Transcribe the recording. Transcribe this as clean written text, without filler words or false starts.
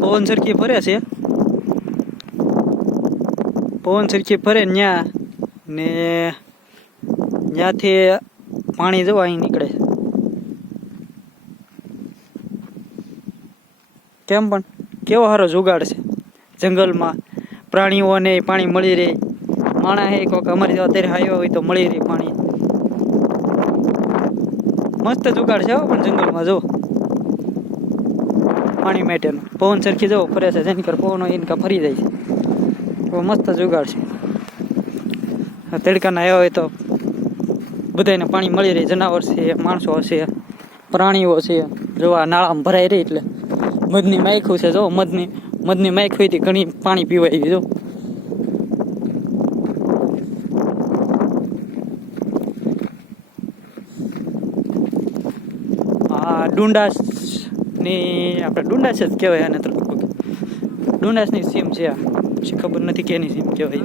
પવન સરખી ફરે છે, પવન સરખી ફરે ન્યા ને ત્યાંથી પાણી જો અહીં નીકળે છે. કેમ પણ કેવો સારો જુગાડ છે. જંગલમાં પ્રાણીઓને પાણી મળી રહે, માણસ હે કોઈક અમારી અત્યારે આવ્યો હોય તો મળી રહે પાણી. મસ્ત જુગાડ છે પણ જંગલમાં જો પાણી માટેનું પવન સરખી જો ફરે છે, જેની કર પવનો એનકા ફરી જાય છે. મસ્ત જુગાડ છે. તડકાના આવ્યા હોય તો બધાને પાણી મળી રહે. જનાવર છે, માણસો છે, પ્રાણીઓ છે. જો આ નાળામાં ભરાઈ રહી એટલે મધની માયખું છે. જો મધની માયખ હોય થી ઘણી પાણી પીવાય જો. આ ડુંડાસ ની આપણે ડુંડાસ જ કહેવાય આને તો. ડુંડાસ ની સીમ છે આ, ખબર નથી કેની સીમ કહેવાય.